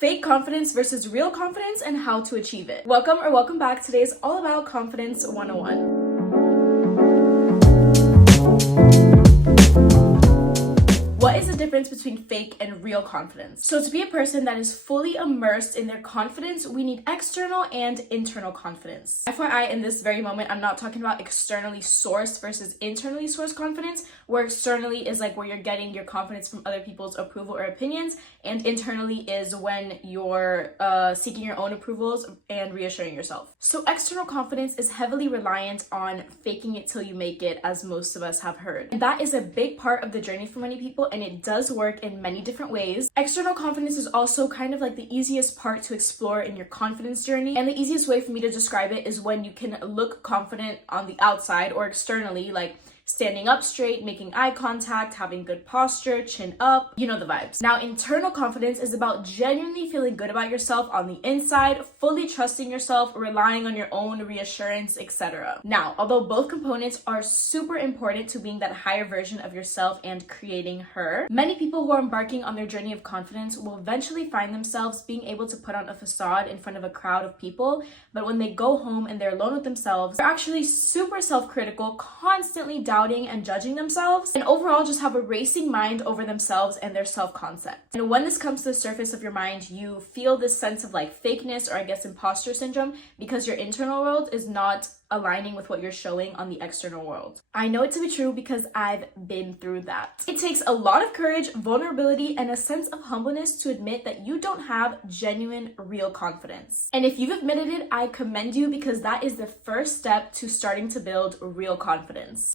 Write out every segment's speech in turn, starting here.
Fake confidence versus real confidence and how to achieve it. Welcome back. Today is all about confidence 101. What is the difference between fake and real confidence? So to be a person that is fully immersed in their confidence, we need external and internal confidence. FYI, in this very moment, I'm not talking about externally sourced versus internally sourced confidence, where externally is like where you're getting your confidence from other people's approval or opinions, and internally is when you're seeking your own approvals and reassuring yourself. So external confidence is heavily reliant on faking it till you make it, as most of us have heard. And that is a big part of the journey for many people, and it does work in many different ways. External confidence is also kind of like the easiest part to explore in your confidence journey. And the easiest way for me to describe it is when you can look confident on the outside or externally, like standing up straight, making eye contact, having good posture, chin up, you know the vibes. Now, internal confidence is about genuinely feeling good about yourself on the inside, fully trusting yourself, relying on your own reassurance, etc. Now, although both components are super important to being that higher version of yourself and creating her, many people who are embarking on their journey of confidence will eventually find themselves being able to put on a facade in front of a crowd of people, but when they go home and they're alone with themselves, they're actually super self-critical, constantly doubting and judging themselves, and overall just have a racing mind over themselves and their self-concept. And when this comes to the surface of your mind, you feel this sense of like fakeness, or I guess imposter syndrome, because your internal world is not aligning with what you're showing on the external world. I know it to be true because I've been through that. It takes a lot of courage, vulnerability, and a sense of humbleness to admit that you don't have genuine, real confidence. And if you've admitted it, I commend you, because that is the first step to starting to build real confidence.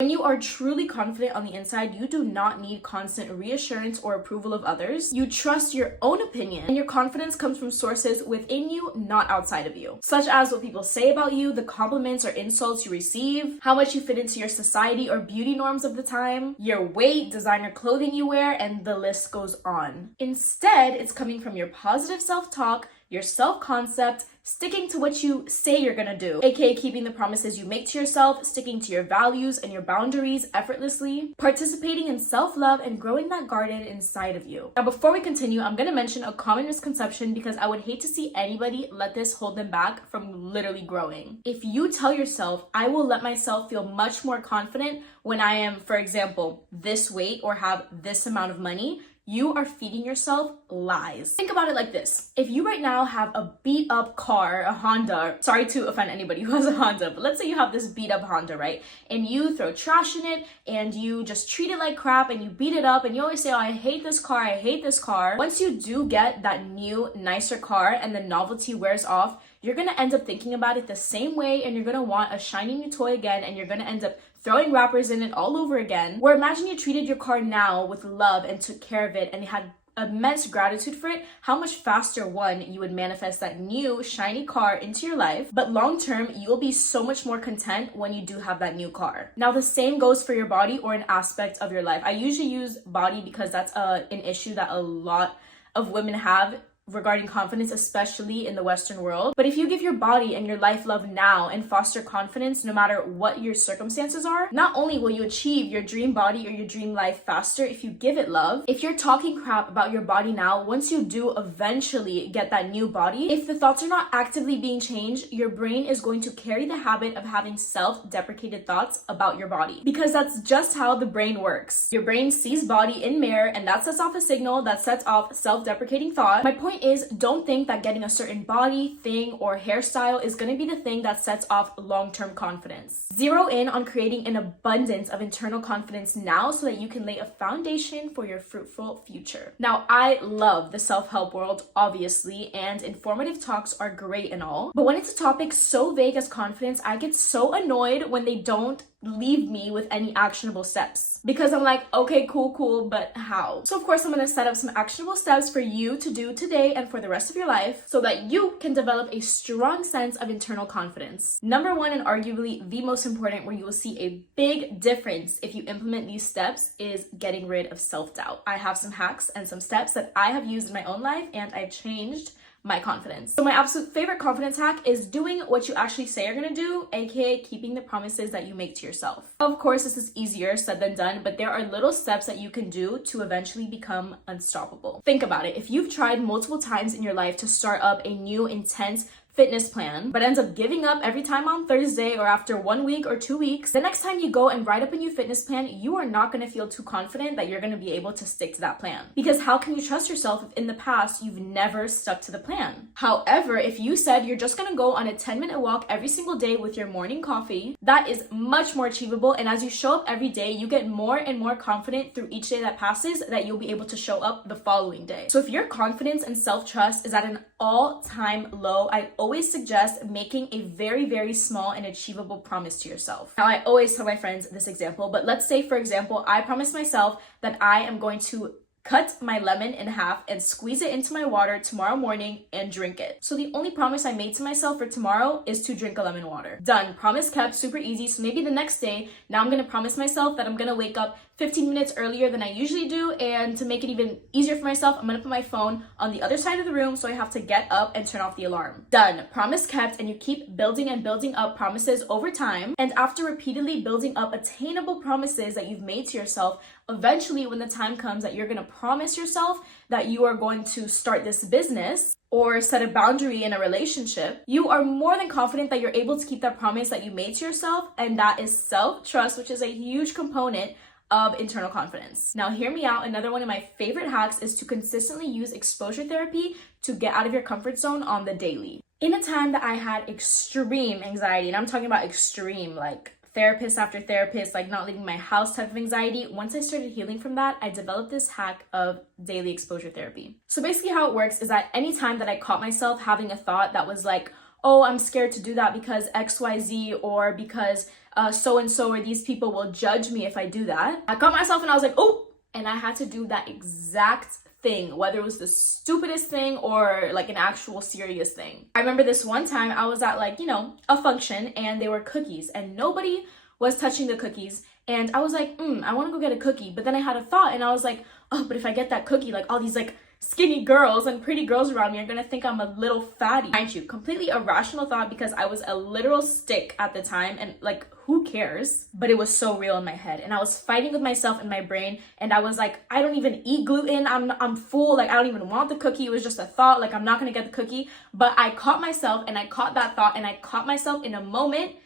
When you are truly confident on the inside, you do not need constant reassurance or approval of others. You trust your own opinion, and your confidence comes from sources within you, not outside of you, such as what people say about you, the compliments or insults you receive, how much you fit into your society or beauty norms of the time, your weight, designer clothing you wear, and the list goes on. Instead, it's coming from your positive self-talk, your self-concept, sticking to what you say you're gonna do, aka keeping the promises you make to yourself, sticking to your values and your boundaries effortlessly, participating in self-love, and growing that garden inside of you. Now, before we continue, I'm gonna mention a common misconception, because I would hate to see anybody let this hold them back from literally growing. If you tell yourself, I will let myself feel much more confident when I am, for example, this weight or have this amount of money, you are feeding yourself lies. Think about it like this. If you right now have a beat up car, a Honda, sorry to offend anybody who has a Honda, but let's say you have this beat up Honda, right? And you throw trash in it and you just treat it like crap and you beat it up and you always say, oh, I hate this car, I hate this car. Once you do get that new, nicer car and the novelty wears off, you're gonna end up thinking about it the same way, and you're gonna want a shiny new toy again, and you're gonna end up throwing wrappers in it all over again. Where imagine you treated your car now with love and took care of it and had immense gratitude for it, how much faster, one, you would manifest that new shiny car into your life, but long term, you will be so much more content when you do have that new car. Now, the same goes for your body or an aspect of your life. I usually use body because that's an issue that a lot of women have regarding confidence, especially in the Western world. But if you give your body and your life love now and foster confidence no matter what your circumstances are, not only will you achieve your dream body or your dream life faster if you give it love, if you're talking crap about your body now, once you do eventually get that new body, if the thoughts are not actively being changed, your brain is going to carry the habit of having self-deprecated thoughts about your body, because that's just how the brain works. Your brain sees body in mirror, and that sets off a signal that sets off self-deprecating thought. My point is, don't think that getting a certain body, thing, or hairstyle is going to be the thing that sets off long-term confidence. Zero in on creating an abundance of internal confidence now so that you can lay a foundation for your fruitful future. Now, I love the self-help world, obviously, and informative talks are great and all, but when it's a topic so vague as confidence, I get so annoyed when they don't leave me with any actionable steps, because I'm like, okay, cool, but how? So of course, I'm going to set up some actionable steps for you to do today and for the rest of your life so that you can develop a strong sense of internal confidence. Number one, and arguably the most important, where you will see a big difference if you implement these steps, is getting rid of self-doubt. I have some hacks and some steps that I have used in my own life, and I've changed my confidence. So my absolute favorite confidence hack is doing what you actually say you're gonna do, aka keeping the promises that you make to yourself. Of course, this is easier said than done, but there are little steps that you can do to eventually become unstoppable. Think about it. If you've tried multiple times in your life to start up a new intense fitness plan, but ends up giving up every time on Thursday or after 1 week or 2 weeks, the next time you go and write up a new fitness plan, you are not going to feel too confident that you're going to be able to stick to that plan. Because how can you trust yourself if in the past you've never stuck to the plan? However, if you said you're just going to go on a 10-minute walk every single day with your morning coffee, that is much more achievable. And as you show up every day, you get more and more confident through each day that passes that you'll be able to show up the following day. So if your confidence and self-trust is at an all-time low, I always suggest making a very, very small and achievable promise to yourself. Now, I always tell my friends this example, but let's say, for example, I promise myself that I am going to cut my lemon in half and squeeze it into my water tomorrow morning and drink it. So the only promise I made to myself for tomorrow is to drink a lemon water. Done. Promise kept. Super easy. So maybe the next day, now I'm going to promise myself that I'm going to wake up 15 minutes earlier than I usually do, and to make it even easier for myself, I'm gonna put my phone on the other side of the room so I have to get up and turn off the alarm. Done. Promise kept. And you keep building and building up promises over time, and after repeatedly building up attainable promises that you've made to yourself, eventually when the time comes that you're gonna promise yourself that you are going to start this business or set a boundary in a relationship, you are more than confident that you're able to keep that promise that you made to yourself, and that is self-trust, which is a huge component of internal confidence. Now, hear me out. Another one of my favorite hacks is to consistently use exposure therapy to get out of your comfort zone on the daily. In a time that I had extreme anxiety, and I'm talking about extreme, like therapist after therapist, like not leaving my house type of anxiety, once I started healing from that, I developed this hack of daily exposure therapy. So basically how it works is that anytime that I caught myself having a thought that was like, oh, I'm scared to do that because XYZ, or because so-and-so or these people will judge me if I do that, I caught myself and I was like, oh, and I had to do that exact thing, whether it was the stupidest thing or like an actual serious thing. I remember this one time I was at like, a function, and there were cookies and nobody was touching the cookies. And I was like, I want to go get a cookie. But then I had a thought and I was like, oh, but if I get that cookie, like all these like skinny girls and pretty girls around me are gonna think I'm a little fatty. Mind you, completely irrational thought because I was a literal stick at the time, and like, who cares? But it was so real in my head, and I was fighting with myself in my brain, and I was like, I don't even eat gluten, I'm full, like I don't even want the cookie. It was just a thought, like I'm not gonna get the cookie. But I caught myself, and I caught that thought, and I caught myself in a moment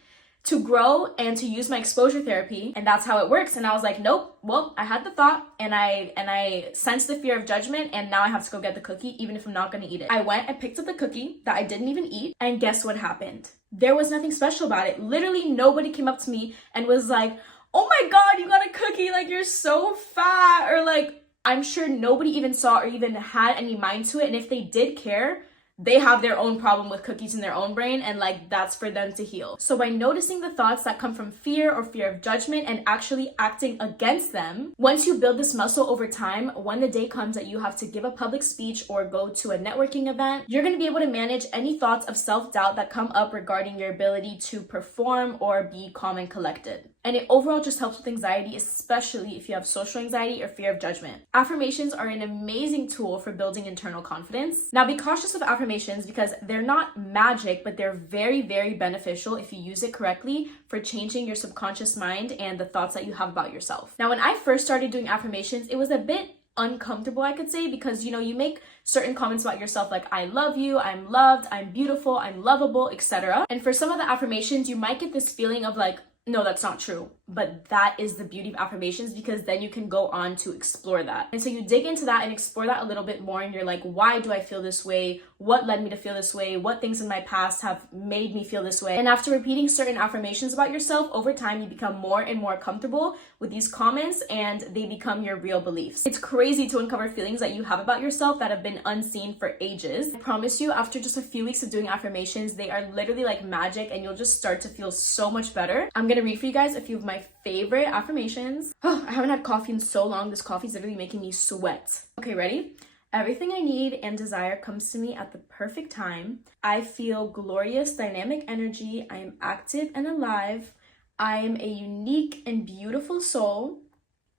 to grow and to use my exposure therapy, and that's how it works. And I was like, nope, well, I had the thought, and I sensed the fear of judgment, and now I have to go get the cookie even if I'm not gonna eat it. I went and picked up the cookie that I didn't even eat, and guess what happened? There was nothing special about it. Literally nobody came up to me and was like, oh my god, you got a cookie, like you're so fat, or like, I'm sure nobody even saw or even had any mind to it, and if they did care, they have their own problem with cookies in their own brain, and like that's for them to heal. So by noticing the thoughts that come from fear or fear of judgment and actually acting against them, once you build this muscle over time, when the day comes that you have to give a public speech or go to a networking event, you're going to be able to manage any thoughts of self-doubt that come up regarding your ability to perform or be calm and collected. And it overall just helps with anxiety, especially if you have social anxiety or fear of judgment. Affirmations are an amazing tool for building internal confidence. Now, be cautious of affirmations because they're not magic, but they're very, very beneficial if you use it correctly for changing your subconscious mind and the thoughts that you have about yourself. Now, when I first started doing affirmations, it was a bit uncomfortable, I could say, because you make certain comments about yourself like, I love you, I'm loved, I'm beautiful, I'm lovable, etc. And for some of the affirmations, you might get this feeling of like, no, that's not true. But that is the beauty of affirmations, because then you can go on to explore that. And so you dig into that and explore that a little bit more, and you're like, why do I feel this way? What led me to feel this way? What things in my past have made me feel this way? And after repeating certain affirmations about yourself, over time, you become more and more comfortable with these comments, and they become your real beliefs. It's crazy to uncover feelings that you have about yourself that have been unseen for ages. I promise you, after just a few weeks of doing affirmations, they are literally like magic, and you'll just start to feel so much better. I'm gonna read for you guys a few of my favorite affirmations. Oh, I haven't had coffee in so long. This coffee is literally making me sweat. Okay, ready? Everything I need and desire comes to me at the perfect time. I feel glorious, dynamic energy. I am active and alive. I am a unique and beautiful soul.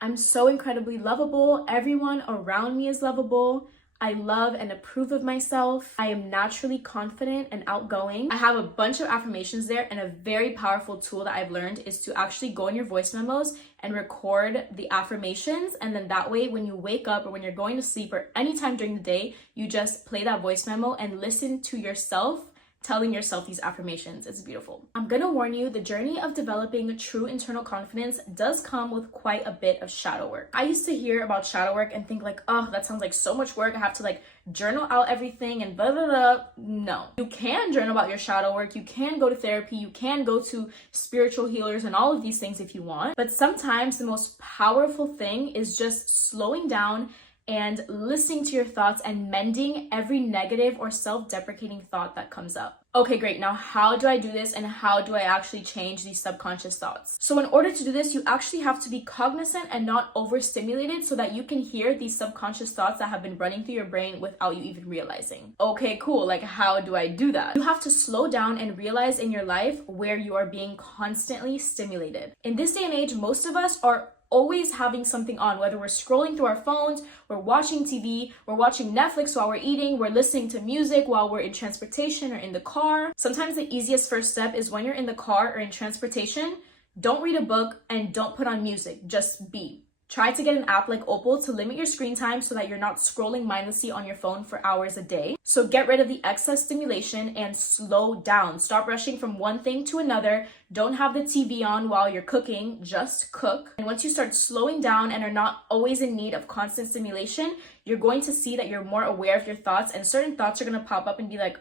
I'm so incredibly lovable. Everyone around me is lovable. I love and approve of myself. I am naturally confident and outgoing. I have a bunch of affirmations there, and a very powerful tool that I've learned is to actually go in your voice memos and record the affirmations, and then that way when you wake up or when you're going to sleep or anytime during the day, you just play that voice memo and listen to yourself telling yourself these affirmations. It's beautiful. I'm gonna warn you, the journey of developing true internal confidence does come with quite a bit of shadow work. I used to hear about shadow work and think like, oh, that sounds like so much work. I have to like journal out everything and blah, blah, blah. No. You can journal about your shadow work. You can go to therapy. You can go to spiritual healers and all of these things if you want. But sometimes the most powerful thing is just slowing down and listening to your thoughts and mending every negative or self-deprecating thought that comes up. Okay, great. Now, how do I do this and how do I actually change these subconscious thoughts? So in order to do this, you actually have to be cognizant and not overstimulated so that you can hear these subconscious thoughts that have been running through your brain without you even realizing. Okay, cool. Like, how do I do that? You have to slow down and realize in your life where you are being constantly stimulated. In this day and age, most of us are always having something on, whether we're scrolling through our phones, we're watching TV, we're watching Netflix while we're eating, we're listening to music while we're in transportation or in the car. Sometimes the easiest first step is when you're in the car or in transportation, don't read a book and don't put on music, just be. Try to get an app like Opal to limit your screen time so that you're not scrolling mindlessly on your phone for hours a day. So get rid of the excess stimulation and slow down. Stop rushing from one thing to another. Don't have the TV on while you're cooking, just cook. And once you start slowing down and are not always in need of constant stimulation, you're going to see that you're more aware of your thoughts, and certain thoughts are going to pop up and you're going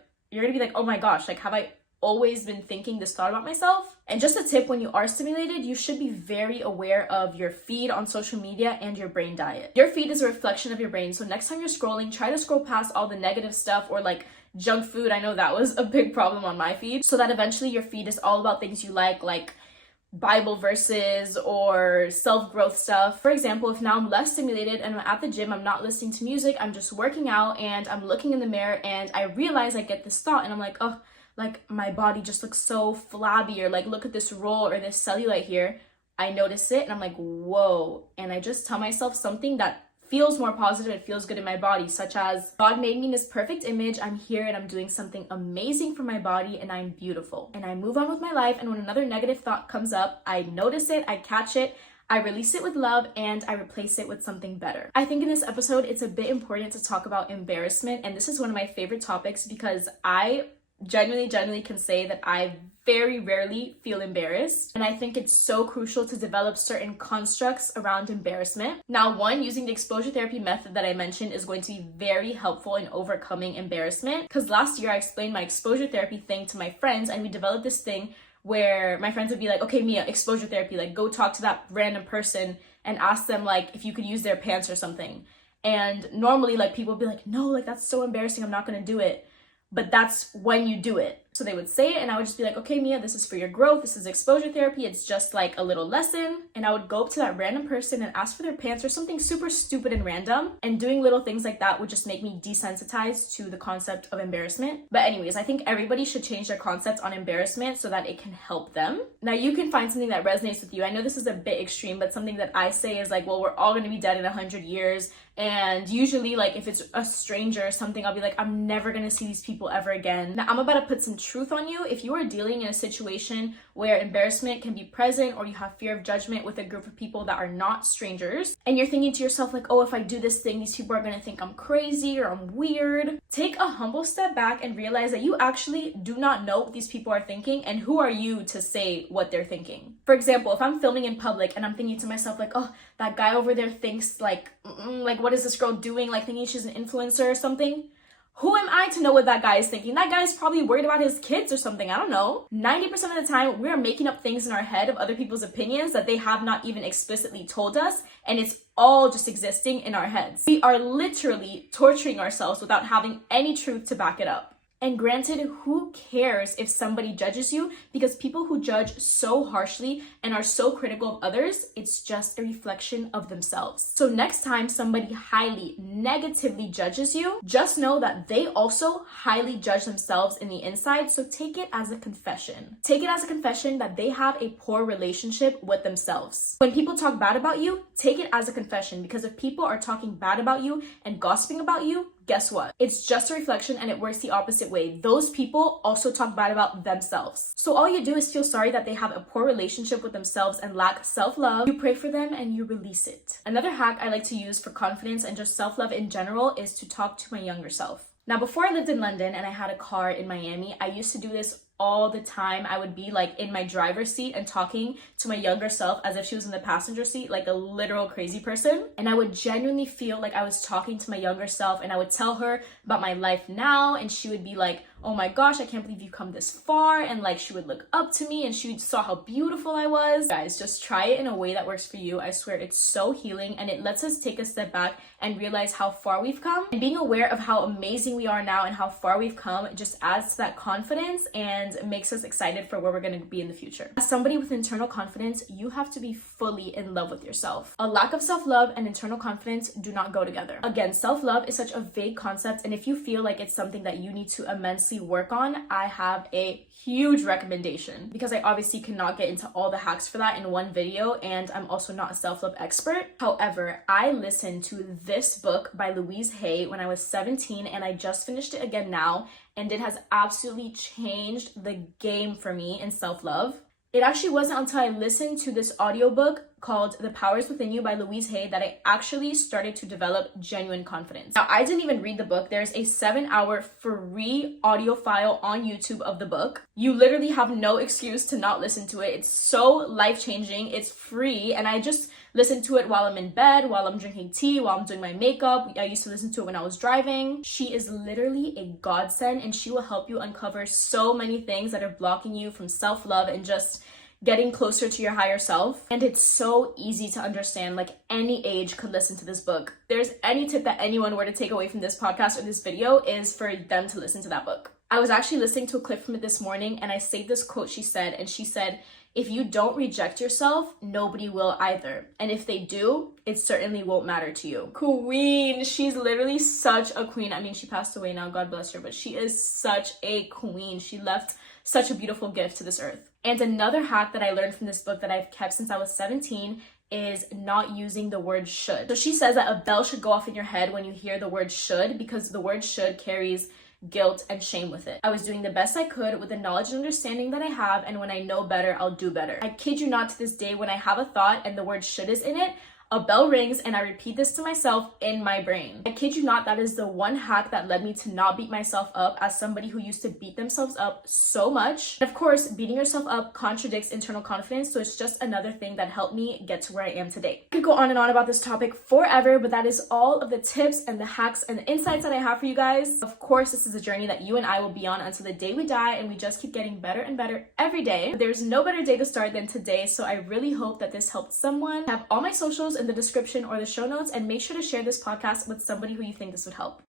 to be like, oh my gosh, like have I always been thinking this thought about myself? And just a tip, when you are stimulated, you should be very aware of your feed on social media and your brain diet. Your feed is a reflection of your brain. So next time you're scrolling, try to scroll past all the negative stuff or like junk food. I know that was a big problem on my feed. So that eventually your feed is all about things you like Bible verses or self-growth stuff. For example, if now I'm less stimulated and I'm at the gym, I'm not listening to music, I'm just working out and I'm looking in the mirror and I realize I get this thought and I'm like, oh, like my body just looks so flabby, or like look at this roll or this cellulite here. I notice it and I'm like, whoa. And I just tell myself something that feels more positive, it feels good in my body, such as, God made me in this perfect image, I'm here and I'm doing something amazing for my body and I'm beautiful. And I move on with my life, and when another negative thought comes up, I notice it, I catch it, I release it with love, and I replace it with something better. I think in this episode, it's a bit important to talk about embarrassment, and this is one of my favorite topics because I genuinely can say that I very rarely feel embarrassed, and I think it's so crucial to develop certain constructs around embarrassment. Now, one, using the exposure therapy method that I mentioned is going to be very helpful in overcoming embarrassment, because last year I explained my exposure therapy thing to my friends, and we developed this thing where my friends would be like, okay, Mia, exposure therapy, like go talk to that random person and ask them like if you could use their pants or something. And normally like people would be like, no, like that's so embarrassing, I'm not gonna do it. But that's when you do it. So they would say it and I would just be like, okay, Mia, this is for your growth. This is exposure therapy. It's just like a little lesson. And I would go up to that random person and ask for their pants or something super stupid and random. And doing little things like that would just make me desensitized to the concept of embarrassment. But anyways, I think everybody should change their concepts on embarrassment so that it can help them. Now you can find something that resonates with you. I know this is a bit extreme, but something that I say is like, well, we're all going to be dead in 100 years. And usually like if it's a stranger or something, I'll be like, I'm never gonna see these people ever again. Now I'm about to put some truth on you. If you are dealing in a situation where embarrassment can be present, or you have fear of judgment with a group of people that are not strangers, and you're thinking to yourself like, oh, if I do this thing, these people are gonna think I'm crazy or I'm weird, take a humble step back and realize that you actually do not know what these people are thinking, and who are you to say what they're thinking. For example, if I'm filming in public and I'm thinking to myself like, oh, that guy over there thinks like what is this girl doing, like thinking she's an influencer or something? Who am I to know what that guy is thinking? That guy's probably worried about his kids or something. I don't know. 90% of the time, we're making up things in our head of other people's opinions that they have not even explicitly told us, and it's all just existing in our heads. We are literally torturing ourselves without having any truth to back it up. And granted, who cares if somebody judges you? Because people who judge so harshly and are so critical of others, it's just a reflection of themselves. So next time somebody highly negatively judges you, just know that they also highly judge themselves in the inside. So take it as a confession. Take it as a confession that they have a poor relationship with themselves. When people talk bad about you, take it as a confession, because if people are talking bad about you and gossiping about you, guess what? It's just a reflection and it works the opposite way. Those people also talk bad about themselves. So all you do is feel sorry that they have a poor relationship with themselves and lack self-love. You pray for them and you release it. Another hack I like to use for confidence and just self-love in general is to talk to my younger self. Now, before I lived in London and I had a car in Miami, I used to do this all the time. I would be like in my driver's seat and talking to my younger self as if she was in the passenger seat, like a literal crazy person. And I would genuinely feel like I was talking to my younger self, and I would tell her about my life now, and she would be like, oh my gosh, I can't believe you've come this far. And like, she would look up to me and she saw how beautiful I was. Guys, just try it in a way that works for you. I swear it's so healing, and it lets us take a step back and realize how far we've come. And being aware of how amazing we are now and how far we've come just adds to that confidence and makes us excited for where we're going to be in the future. As somebody with internal confidence, you have to be fully in love with yourself. A lack of self-love and internal confidence do not go together. Again, self-love is such a vague concept, and if you feel like it's something that you need to immensely work on, I have a huge recommendation, because I obviously cannot get into all the hacks for that in one video, and I'm also not a self-love expert. However, I listened to this book by Louise Hay when I was 17, and I just finished it again now, and it has absolutely changed the game for me in self-love. It actually wasn't until I listened to this audiobook called The Power is Within You by Louise Hay that I actually started to develop genuine confidence. Now, I didn't even read the book. There's a 7-hour free audio file on YouTube of the book. You literally have no excuse to not listen to it. It's so life-changing. It's free, and I just listen to it while I'm in bed, while I'm drinking tea, while I'm doing my makeup. I used to listen to it when I was driving. She is literally a godsend, and she will help you uncover so many things that are blocking you from self-love and just getting closer to your higher self. And it's so easy to understand. Like, any age could listen to this book. There's any tip that anyone were to take away from this podcast or this video is for them to listen to that book. I was actually listening to a clip from it this morning, and I saved this quote she said, and she said, if you don't reject yourself, nobody will either. And if they do, it certainly won't matter to you. Queen. She's literally such a queen. I mean, she passed away now, God bless her, but she is such a queen. She left such a beautiful gift to this earth. And another hack that I learned from this book that I've kept since I was 17 is not using the word should. So she says that a bell should go off in your head when you hear the word should, because the word should carries guilt and shame with it. I was doing the best I could with the knowledge and understanding that I have, and when I know better, I'll do better. I kid you not, to this day, when I have a thought and the word should is in it, a bell rings and I repeat this to myself in my brain. I kid you not, that is the one hack that led me to not beat myself up as somebody who used to beat themselves up so much. And of course, beating yourself up contradicts internal confidence, so it's just another thing that helped me get to where I am today. I could go on and on about this topic forever, but that is all of the tips and the hacks and the insights that I have for you guys. Of course, this is a journey that you and I will be on until the day we die, and we just keep getting better and better every day. But there's no better day to start than today, so I really hope that this helped someone. I have all my socials in the description or the show notes, and make sure to share this podcast with somebody who you think this would help.